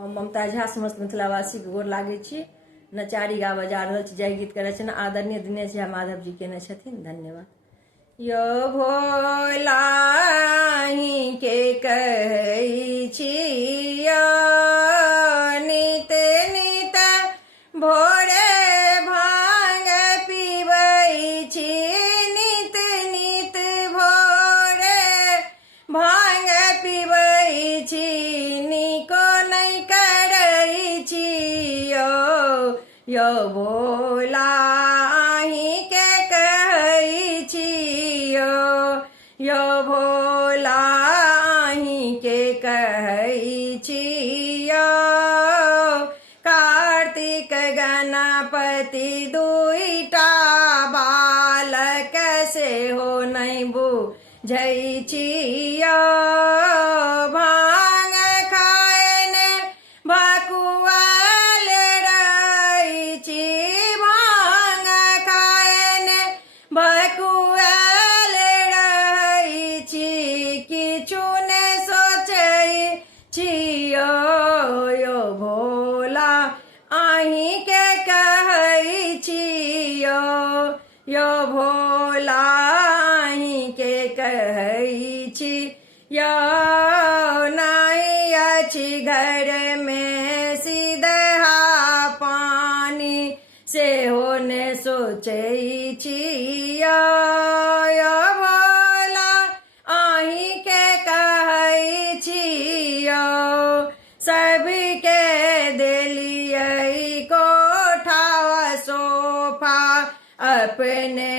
हम ममता झा समस्त मिथिलावासी के गोर लागे छी। नचारी गाबऽ जा रहल छी। जय गीत करे छन आदरणीय दिनेश झा माधव जी केने छथिन। धन्यवाद। यो भोलाही के कहै छिया नित नित भोरे भांग पीबै छी। नित नित भोरे भांग पीबै छी। निको नहीं करै छी यो भोलाही के कहै छी यो भोलाही के कहै छी कार्तिक गणपति दुईटा बालक सेहो नहीं बुझै छी भांग खाएन भकुआल रहै छी। भांग खाएन भकुआल रहै छी। किछु ने सोचै छी यो भोला अहीं के कहै छी यो भोला अहीं के कहै छी यो नहीं अछि घर में सीधा पानी सेहो ने सोचै छी यो भोला अहीं के कहै छी सबके देलियै कोठा सोफा अपने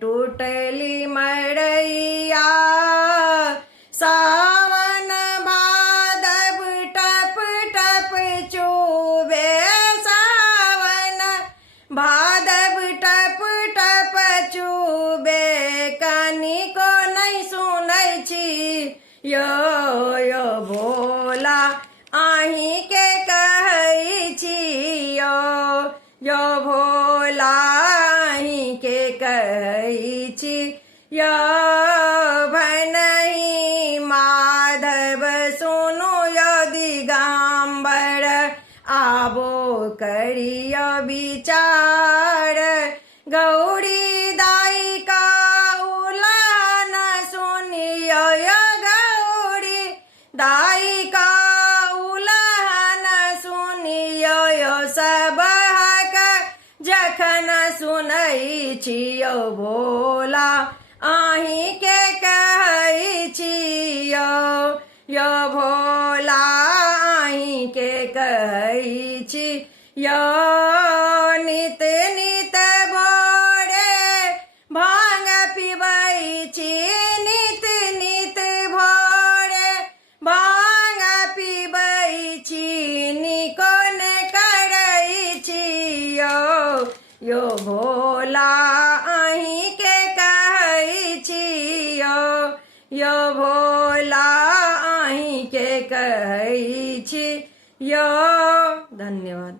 टूटली मरैया। सावन भादव टप टप चुबे सावन भादव टप टप चुबे कनिको नहीं सुनै छी यो भोला अहीं के कहै छी यो भोला अहीं के कहै छी यो भनहि माधव सुनु यो दिगंबर आबो करियो विचार। गौरी दाई का उलाहन सुनियो यो गौरी दाई का उलाहन सुनियो यो सब जखन सुनै छी यो भोला अहीं के कहै छी यो भोला अहीं के कहै छी यो नित नित भोरे भांग पीबै छी। नित नित भोरे भांग पीबै छी। निको ने करै छी यो भोला अहीं के कहै छी यो भोला अहीं के कहै छी धन्यवाद।